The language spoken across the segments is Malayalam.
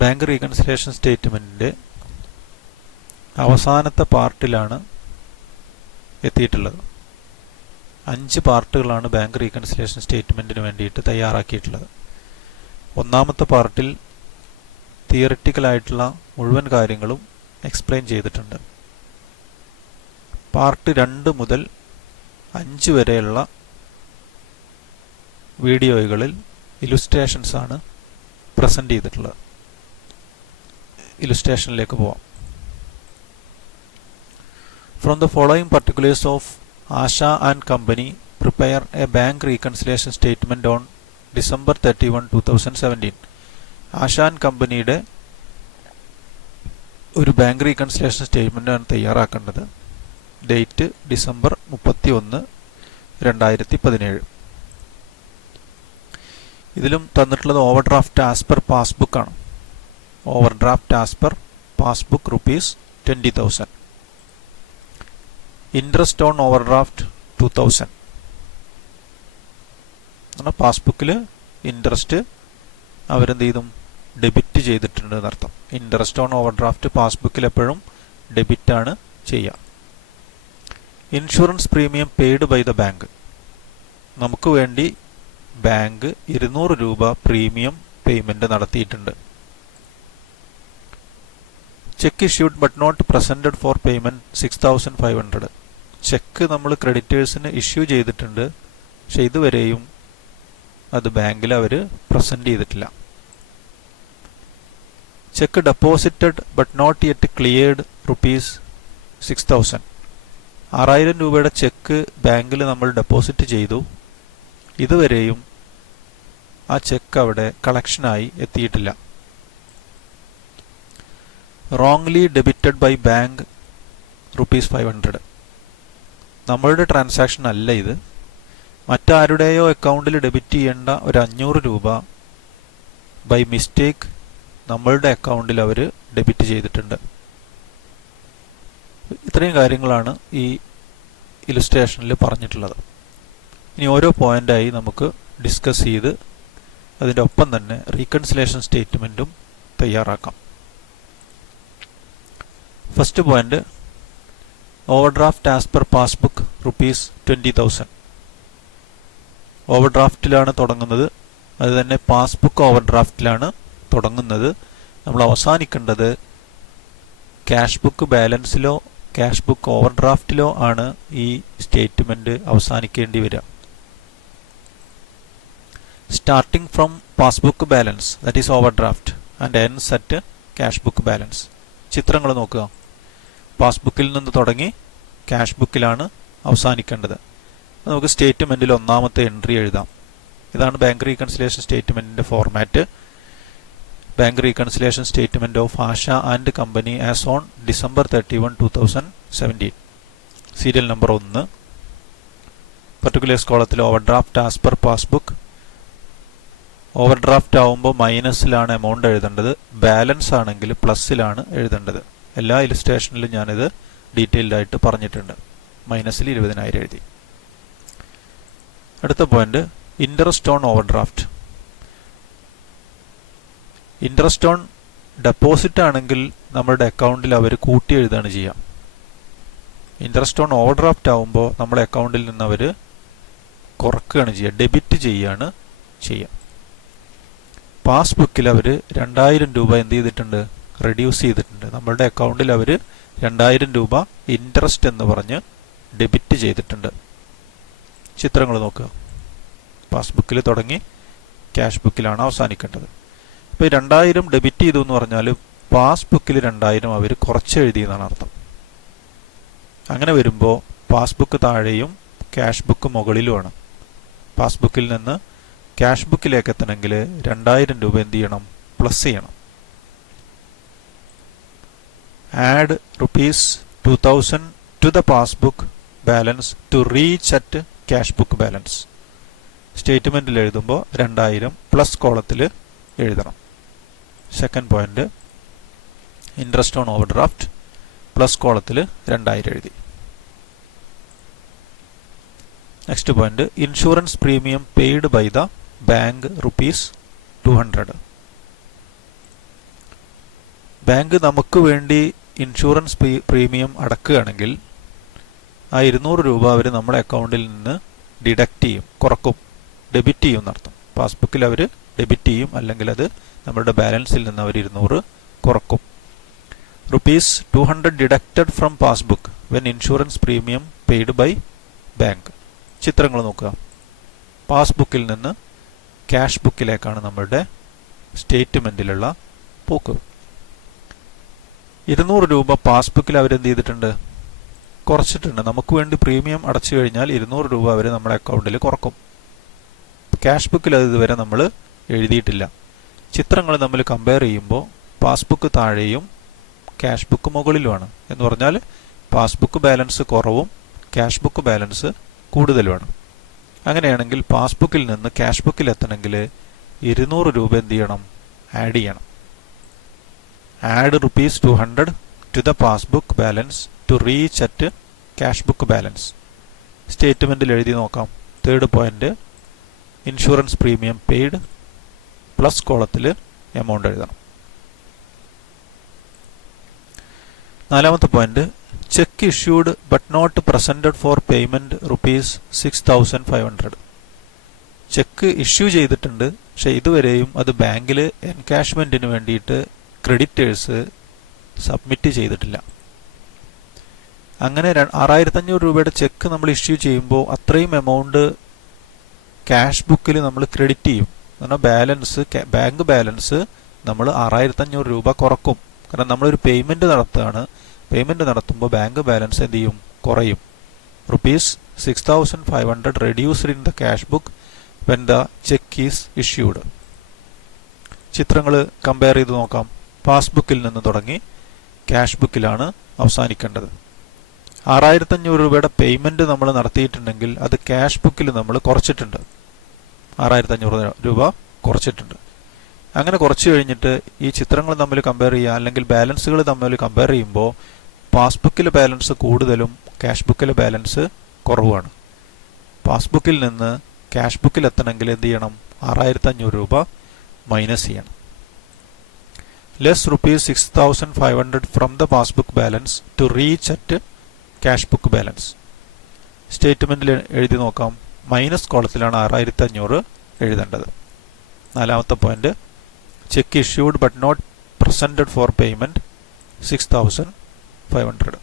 ബാങ്ക് റീകൺസിലേഷൻ സ്റ്റേറ്റ്മെൻറ്റിൻ്റെ അവസാനത്തെ പാർട്ടിലാണ് എത്തിയിട്ടുള്ളത്. 5 പാർട്ടുകളാണ് ബാങ്ക് റീകൺസിലേഷൻ സ്റ്റേറ്റ്മെൻറ്റിന് വേണ്ടിയിട്ട് തയ്യാറാക്കിയിട്ടുള്ളത്. ഒന്നാമത്തെ പാർട്ടിൽ തിയറിറ്റിക്കലായിട്ടുള്ള മുഴുവൻ കാര്യങ്ങളും എക്സ്പ്ലെയിൻ ചെയ്തിട്ടുണ്ട്. പാർട്ട് 2 മുതൽ 5 വരെയുള്ള വീഡിയോകളിൽ ഇലുസ്ട്രേഷൻസ് ആണ് പ്രസൻറ്റ് ചെയ്തിട്ടുള്ളത്. ഇലുസ്ട്രേഷനിലേക്ക് പോവാം. From the following particulars of Asha and Company, prepare a bank reconciliation statement on December 31, 2017. Asha and Companyയുടെ ഒരു ബാങ്ക് റീകൺസിലേഷൻ സ്റ്റേറ്റ്മെൻ്റ് ആണ് തയ്യാറാക്കേണ്ടത്. Date December 31, 2017. ഇതിലും തന്നിട്ടുള്ളത് overdraft as per passbook ആണ്. Overdraft as per passbook ₹20,000. Interest on overdraft 2,000. പാസ്ബുക്കിൽ ഇൻട്രസ്റ്റ് അവരെന്ത് ചെയ്തും ഡെബിറ്റ് ചെയ്തിട്ടുണ്ട് എന്നർത്ഥം. ഇൻട്രസ്റ്റ് ഓൺ ഓവർ ഡ്രാഫ്റ്റ് പാസ്ബുക്കിൽ എപ്പോഴും ഡെബിറ്റാണ് ചെയ്യുക. Insurance premium paid by the bank. നമുക്ക് വേണ്ടി ബാങ്ക് ₹200 പ്രീമിയം പേയ്മെൻറ്റ് നടത്തിയിട്ടുണ്ട്. Cheque issued but not presented for payment 6,500. Cheque നമ്മൾ ക്രെഡിറ്റേഴ്സിന് ഇഷ്യൂ ചെയ്തിട്ടുണ്ട്, പക്ഷെ ഇതുവരെയും അത് ബാങ്കിൽ അവർ പ്രസൻറ്റ് ചെയ്തിട്ടില്ല. Check deposited but not yet cleared ₹6,000. 6,000 രൂപയുടെ ചെക്ക് ബാങ്കിൽ നമ്മൾ ഡെപ്പോസിറ്റ് ചെയ്തു, ഇതുവരെയും ആ ചെക്ക് അവിടെ കളക്ഷനായി എത്തിയിട്ടില്ല. Wrongly debited by bank ₹500. നമ്മളുടെ ട്രാൻസാക്ഷൻ അല്ല ഇത്. മറ്റാരുടെയോ അക്കൗണ്ടിൽ ഡെബിറ്റ് ചെയ്യേണ്ട ഒരു 500 രൂപ ബൈ മിസ്റ്റേക്ക് നമ്മളുടെ അക്കൗണ്ടിൽ അവർ ഡെബിറ്റ് ചെയ്തിട്ടുണ്ട്. ഇത്രയും കാര്യങ്ങളാണ് ഈ ഇലുസ്ട്രേഷനിൽ പറഞ്ഞിട്ടുള്ളത്. ഇനി ഓരോ പോയിൻ്റായി നമുക്ക് ഡിസ്കസ് ചെയ്ത് അതിൻ്റെ ഒപ്പം തന്നെ റീകൺസിലേഷൻ സ്റ്റേറ്റ്മെൻറ്റും തയ്യാറാക്കാം. First point, overdraft as per passbook ₹20,000. ഓവർ ഡ്രാഫ്റ്റിലാണ് തുടങ്ങുന്നത്, അത് തന്നെ പാസ്ബുക്ക് ഓവർ ഡ്രാഫ്റ്റിലാണ് തുടങ്ങുന്നത്. നമ്മൾ അവസാനിക്കേണ്ടത് ക്യാഷ് ബുക്ക് ബാലൻസിലോ ക്യാഷ് ബുക്ക് ഓവർ ഡ്രാഫ്റ്റിലോ ആണ് ഈ സ്റ്റേറ്റ്മെൻറ്റ് അവസാനിക്കേണ്ടി വരിക. Starting from passbook balance, that is overdraft, and ends at cash book balance. ചിത്രങ്ങൾ നോക്കുക. പാസ്ബുക്കിൽ നിന്ന് തുടങ്ങി ക്യാഷ് ബുക്കിലാണ് അവസാനിക്കേണ്ടത്. നമുക്ക് സ്റ്റേറ്റ്മെൻറ്റിൽ ഒന്നാമത്തെ എൻട്രി എഴുതാം. ഇതാണ് ബാങ്ക് റീകൺസിലേഷൻ സ്റ്റേറ്റ്മെൻറ്റിൻ്റെ format. Bank reconciliation statement of Asha and company as on December 31, 2017. Serial number 1. Particulars കോളത്തിൽ overdraft as per passbook. Overdraft ആവുമ്പോൾ മൈനസിലാണ് എമൗണ്ട് എഴുതേണ്ടത്, ബാലൻസ് ആണെങ്കിൽ പ്ലസ്സിലാണ് എഴുതേണ്ടത്. എല്ലാ ഇലുസ്ട്രേഷനിലും ഞാനിത് ഡീറ്റെയിൽഡ് ആയിട്ട് പറഞ്ഞിട്ടുണ്ട്. മൈനസിൽ 20,000 എഴുതി. അടുത്ത point, interest on over draft. Interest on deposit ആണെങ്കിൽ നമ്മുടെ അക്കൗണ്ടിൽ അവർ കൂട്ടി എഴുതാണ് ചെയ്യുക. ഇൻട്രസ്റ്റ് ഓൺ ഓവർ ഡ്രാഫ്റ്റ് ആവുമ്പോൾ നമ്മുടെ അക്കൗണ്ടിൽ നിന്ന് അവർ കുറക്കുകയാണ് ചെയ്യുക, ഡെബിറ്റ് ചെയ്യുകയാണ് ചെയ്യുക. പാസ്ബുക്കിൽ അവർ 2,000 രൂപ എന്ത് ചെയ്തിട്ടുണ്ട്, റെഡ്യൂസ് ചെയ്തിട്ടുണ്ട്. നമ്മളുടെ അക്കൗണ്ടിൽ അവർ 2,000 രൂപ ഇൻട്രസ്റ്റ് എന്ന് പറഞ്ഞ് ഡെബിറ്റ് ചെയ്തിട്ടുണ്ട്. ചിത്രങ്ങൾ നോക്കുക. പാസ്ബുക്കിൽ തുടങ്ങി ക്യാഷ് ബുക്കിലാണ് അവസാനിക്കേണ്ടത്. ഇപ്പോൾ 2,000 ഡെബിറ്റ് ചെയ്തു എന്ന് പറഞ്ഞാൽ പാസ്ബുക്കിൽ 2,000 അവർ കുറച്ച് എഴുതിയെന്നാണ് അർത്ഥം. അങ്ങനെ വരുമ്പോൾ പാസ്ബുക്ക് താഴെയും ക്യാഷ് ബുക്ക് മുകളിലുമാണ്. പാസ്ബുക്കിൽ നിന്ന് ക്യാഷ് ബുക്കിലേക്ക് എത്തണമെങ്കിൽ 2,000 രൂപ എന്ത് ചെയ്യണം, പ്ലസ് ചെയ്യണം. Add ₹2,000 to the passbook balance to reach at cash book balance. സ്റ്റേറ്റ്മെൻറ്റിൽ എഴുതുമ്പോൾ 2,000 പ്ലസ് കോളത്തിൽ എഴുതണം. Second point, interest on overdraft plus കോളത്തിൽ 2,000 എഴുതി. Next point, insurance premium paid by the bank ₹200. Bank നമുക്ക് വേണ്ടി ഇൻഷുറൻസ് പ്രീമിയം അടക്കുകയാണെങ്കിൽ ആ 200 രൂപ അവർ നമ്മുടെ അക്കൗണ്ടിൽ നിന്ന് ഡിഡക്റ്റ് ചെയ്യും, കുറക്കും, ഡെബിറ്റ് ചെയ്യും എന്നർത്ഥം. പാസ്ബുക്കിൽ അവർ ഡെബിറ്റ് ചെയ്യും, അല്ലെങ്കിൽ അത് നമ്മുടെ ബാലൻസിൽ നിന്ന് അവർ 200 കുറക്കും. ₹200 deducted from passbook when insurance premium paid by bank. ചിത്രങ്ങൾ നോക്കുക. പാസ്ബുക്കിൽ നിന്ന് ക്യാഷ് ബുക്കിലേക്കാണ് നമ്മളുടെ സ്റ്റേറ്റ്മെൻറ്റിലുള്ള പോക്ക്. 200 രൂപ പാസ്ബുക്കിൽ അവരെന്ത് ചെയ്തിട്ടുണ്ട്? കുറച്ചിട്ടുണ്ട്. നമുക്ക് വേണ്ടി പ്രീമിയം അടച്ചു കഴിഞ്ഞാൽ 200 രൂപ അവർ നമ്മുടെ അക്കൗണ്ടിൽ കുറക്കും. ക്യാഷ് ബുക്കിൽ അത് ഇതുവരെ നമ്മൾ എഴുതിയിട്ടില്ല. ചിത്രങ്ങൾ തമ്മിൽ കമ്പയർ ചെയ്യുമ്പോൾ പാസ്ബുക്ക് താഴെയും ക്യാഷ് ബുക്ക് മുകളിലുമാണ്. എന്ന് പറഞ്ഞാൽ പാസ്ബുക്ക് ബാലൻസ് കുറവും ക്യാഷ് ബുക്ക് ബാലൻസ് കൂടുതലുമാണ്. അങ്ങനെയാണെങ്കിൽ പാസ്ബുക്കിൽ നിന്ന് ക്യാഷ് ബുക്കിൽ എത്തണമെങ്കിൽ 200 രൂപ എന്ത് ചെയ്യണം? ആഡ് ചെയ്യണം. Add ₹200 to the passbook balance to reach at cash book balance. സ്റ്റേറ്റ്മെൻറ്റിൽ എഴുതി നോക്കാം. Third point, insurance premium paid plus കോളത്തിൽ എമൗണ്ട് എഴുതണം. നാലാമത്തെ point, cheque issued but not presented for payment ₹6,500. Cheque issue ചെയ്തിട്ടുണ്ട്, പക്ഷെ ഇതുവരെയും അത് ബാങ്കിൽ എൻകാഷ്മെന്റിന് വേണ്ടിയിട്ട് ക്രെഡിറ്റേഴ്സ് സബ്മിറ്റ് ചെയ്തിട്ടില്ല. അങ്ങനെ 6,500 രൂപയുടെ ചെക്ക് നമ്മൾ ഇഷ്യൂ ചെയ്യുമ്പോൾ അത്രയും എമൗണ്ട് ക്യാഷ് ബുക്കിൽ നമ്മൾ ക്രെഡിറ്റ് ചെയ്യും. കാരണം ബാങ്ക് ബാലൻസ് നമ്മൾ 6,500 രൂപ കുറക്കും. കാരണം നമ്മളൊരു പേയ്മെന്റ് നടത്തുകയാണ്. പേയ്മെന്റ് നടത്തുമ്പോൾ ബാങ്ക് ബാലൻസ് എന്ത് ചെയ്യും? കുറയും. ₹6,500 reduced in the cash book when the check is issued. ചിത്രങ്ങൾ കമ്പയർ ചെയ്ത് നോക്കാം. പാസ്ബുക്കിൽ നിന്ന് തുടങ്ങി ക്യാഷ് ബുക്കിലാണ് അവസാനിക്കേണ്ടത്. 6,500 രൂപയുടെ പേയ്മെന്റ് നമ്മൾ നടത്തിയിട്ടുണ്ടെങ്കിൽ അത് ക്യാഷ് ബുക്കിൽ നമ്മൾ കുറച്ചിട്ടുണ്ട്. 6,500 രൂപ കുറച്ചിട്ടുണ്ട്. അങ്ങനെ കുറച്ച് കഴിഞ്ഞിട്ട് ഈ ചിത്രങ്ങൾ തമ്മിൽ കമ്പയർ ചെയ്യുക, അല്ലെങ്കിൽ ബാലൻസുകൾ തമ്മിൽ കമ്പയർ ചെയ്യുമ്പോൾ പാസ്ബുക്കിലെ ബാലൻസ് കൂടുതലും ക്യാഷ് ബുക്കിലെ ബാലൻസ് കുറവാണ്. പാസ്ബുക്കിൽ നിന്ന് ക്യാഷ് ബുക്കിൽ എത്തണമെങ്കിൽ എന്ത് ചെയ്യണം? 6,500 രൂപ മൈനസ് ചെയ്യണം. Less ₹6,500 from the passbook balance to reach at cash book balance. സ്റ്റേറ്റ്മെൻറ്റിൽ എഴുതി നോക്കാം. മൈനസ് കോളത്തിലാണ് 6,500 എഴുതേണ്ടത്. നാലാമത്തെ point, cheque issued but not presented for payment ₹6,500.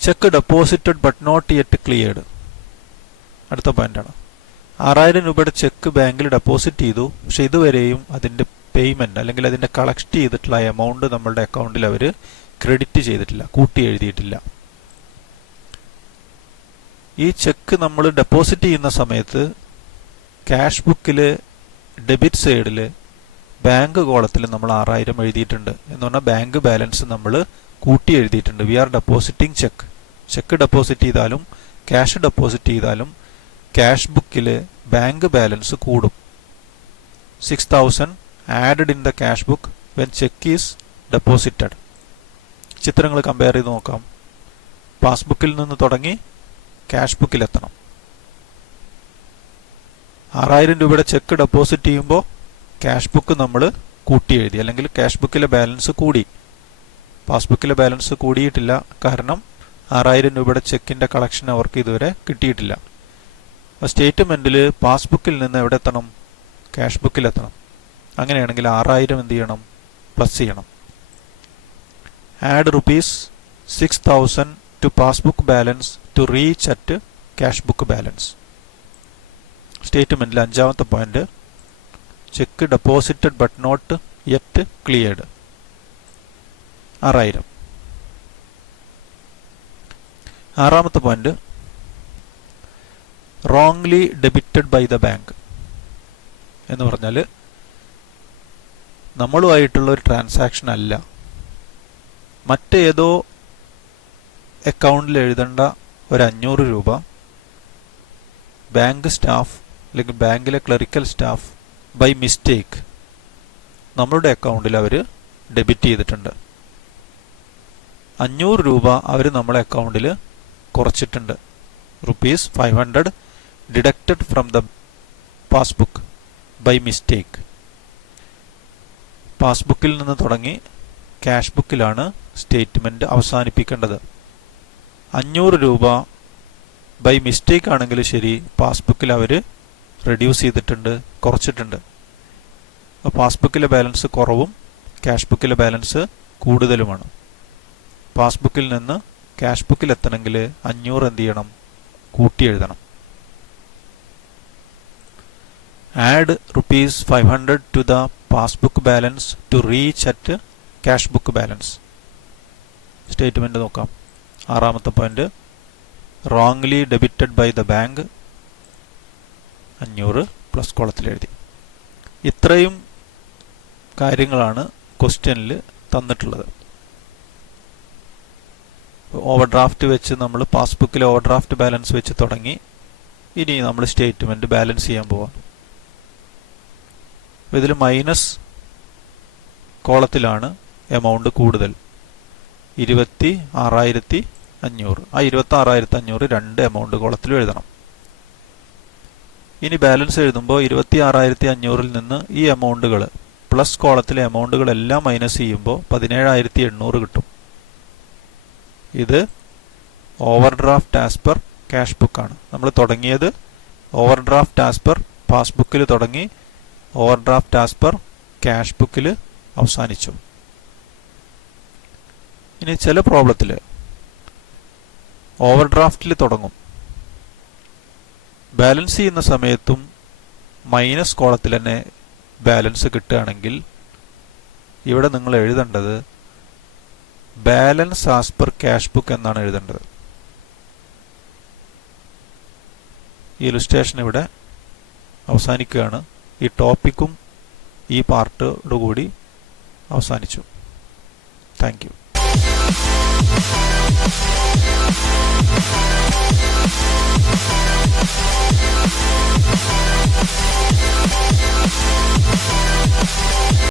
Cheque deposited but not yet cleared. അടുത്ത പോയിന്റാണ്. 6,000 രൂപയുടെ ചെക്ക് ബാങ്കിൽ ഡെപ്പോസിറ്റ് ചെയ്തു, പക്ഷെ ഇതുവരെയും അതിൻ്റെ പേയ്മെന്റ് അല്ലെങ്കിൽ അതിൻ്റെ കളക്ട് ചെയ്തിട്ടുള്ള എമൗണ്ട് നമ്മളുടെ അക്കൗണ്ടിൽ അവർ ക്രെഡിറ്റ് ചെയ്തിട്ടില്ല, കൂട്ടി എഴുതിയിട്ടില്ല. ഈ ചെക്ക് നമ്മൾ ഡെപ്പോസിറ്റ് ചെയ്യുന്ന സമയത്ത് ക്യാഷ് ബുക്കിൽ ഡെബിറ്റ് സൈഡിൽ ബാങ്ക് കോളത്തിൽ നമ്മൾ 6,000 എഴുതിയിട്ടുണ്ട്. എന്ന് പറഞ്ഞാൽ ബാങ്ക് ബാലൻസ് നമ്മൾ കൂട്ടി എഴുതിയിട്ടുണ്ട്. We are depositing cheque. Cheque deposit ചെയ്താലും ക്യാഷ് ഡെപ്പോസിറ്റ് ചെയ്താലും ക്യാഷ് ബുക്കിൽ ബാങ്ക് ബാലൻസ് കൂടും. 6,000 added in the cash book when cheque is deposited. ചിത്രങ്ങൾ കമ്പയർ ചെയ്ത് നോക്കാം. പാസ്ബുക്കിൽ നിന്ന് തുടങ്ങി ക്യാഷ് ബുക്കിൽ എത്തണം. 6,000 രൂപയുടെ ചെക്ക് ഡെപ്പോസിറ്റ് ചെയ്യുമ്പോൾ ക്യാഷ് ബുക്ക് നമ്മൾ കൂട്ടി എഴുതി, അല്ലെങ്കിൽ ക്യാഷ് ബുക്കിലെ ബാലൻസ് കൂടി. പാസ്ബുക്കിലെ ബാലൻസ് കൂടിയിട്ടില്ല, കാരണം 6,000 രൂപയുടെ ചെക്കിൻ്റെ കളക്ഷൻ അവർക്ക് ഇതുവരെ കിട്ടിയിട്ടില്ല. സ്റ്റേറ്റ്മെൻറ്റിൽ പാസ്ബുക്കിൽ നിന്ന് എവിടെ എത്തണം? ക്യാഷ് ബുക്കിൽ എത്തണം. അങ്ങനെയാണെങ്കിൽ 6,000 എന്ത് ചെയ്യണം? പ്ലസ് ചെയ്യണം. Add ₹6,000 to passbook balance to reach at cash book balance. സ്റ്റേറ്റ്മെൻറ്റിൽ അഞ്ചാമത്തെ point, cheque deposited but not yet cleared. 6,000. ആറാമത്തെ point, wrongly debited by the bank. എന്ന് പറഞ്ഞാൽ നമ്മളുമായിട്ടുള്ള ഒരു ട്രാൻസാക്ഷൻ അല്ല, മറ്റേതോ അക്കൗണ്ടിൽ എഴുതേണ്ട ഒരു 500 രൂപ ബാങ്ക് സ്റ്റാഫ് അല്ലെങ്കിൽ ബാങ്കിലെ ക്ലറിക്കൽ സ്റ്റാഫ് ബൈ മിസ്റ്റേക്ക് നമ്മളുടെ അക്കൗണ്ടിൽ അവർ ഡെബിറ്റ് ചെയ്തിട്ടുണ്ട്. 500 രൂപ അവർ നമ്മളെ അക്കൗണ്ടിൽ കുറച്ചിട്ടുണ്ട്. ₹500 deducted from the passbook by mistake. പാസ്ബുക്കിൽ നിന്ന് തുടങ്ങി ക്യാഷ് ബുക്കിലാണ് സ്റ്റേറ്റ്മെൻറ്റ് അവസാനിപ്പിക്കേണ്ടത്. 500 രൂപ ബൈ മിസ്റ്റേക്ക് ആണെങ്കിൽ ശരി, പാസ്ബുക്കിൽ അവർ റെഡ്യൂസ് ചെയ്തിട്ടുണ്ട്, കുറച്ചിട്ടുണ്ട്. അപ്പോൾ പാസ്ബുക്കിലെ ബാലൻസ് കുറവും ക്യാഷ് ബുക്കിലെ ബാലൻസ് കൂടുതലുമാണ്. പാസ്ബുക്കിൽ നിന്ന് ക്യാഷ് ബുക്കിൽ എത്തണമെങ്കിൽ 500 എന്ത് ചെയ്യണം? കൂട്ടി എഴുതണം. Add ₹500 to the passbook balance to reach at cash book balance. Statement നോക്കാം. 6ാമത്തെ point, wrongly debited by the bank 500 plus കോളത്തിൽ എഴുതി. ഇത്രയും കാര്യങ്ങളാണ് ക്വസ്റ്റ്യനിൽ തന്നിട്ടുള്ളത്. ഓവർഡ്രാഫ്റ്റ് വെച്ച് നമ്മൾ പാസ്ബുക്കിലെ ഓവർഡ്രാഫ്റ്റ് ബാലൻസ് വെച്ച് തുടങ്ങി. ഇനി നമ്മൾ സ്റ്റേറ്റ്മെൻറ്റ് ബാലൻസ് ചെയ്യാൻ പോവാം. ഇതിൽ മൈനസ് കോളത്തിലാണ് എമൗണ്ട് കൂടുതൽ, 26,500. ആ 26,500 രണ്ട് എമൗണ്ട് കോളത്തിലും എഴുതണം. ഇനി ബാലൻസ് എഴുതുമ്പോൾ 26,500-ൽ നിന്ന് ഈ എമൗണ്ടുകൾ പ്ലസ് കോളത്തിലെ എമൗണ്ടുകളെല്ലാം മൈനസ് ചെയ്യുമ്പോൾ 17,800 കിട്ടും. ഇത് ഓവർഡ്രാഫ്റ്റ് ആസ് പെർ ക്യാഷ് ബുക്കാണ്. നമ്മൾ തുടങ്ങിയത് ഓവർഡ്രാഫ്റ്റ് ആസ് പെർ പാസ്ബുക്കിൽ തുടങ്ങി ഓവർഡ്രാഫ്റ്റ് ആസ് പെർ ക്യാഷ് ബുക്കിൽ അവസാനിച്ചു. ഇനി ചില പ്രോബ്ലത്തിൽ ഓവർഡ്രാഫ്റ്റിൽ തുടങ്ങും, ബാലൻസ് ചെയ്യുന്ന സമയത്തും മൈനസ് കോളത്തിൽ തന്നെ ബാലൻസ് കിട്ടുകയാണെങ്കിൽ ഇവിടെ നിങ്ങൾ എഴുതേണ്ടത് balance as per cash book എന്നാണ് എഴുതേണ്ടത്. ഈ ഇലുസ്ട്രേഷൻ ഇവിടെ അവസാനിക്കുകയാണ്. ഈ ടോപ്പിക്കും ഈ പാർട്ടോടുകൂടി അവസാനിച്ചു. Thank you.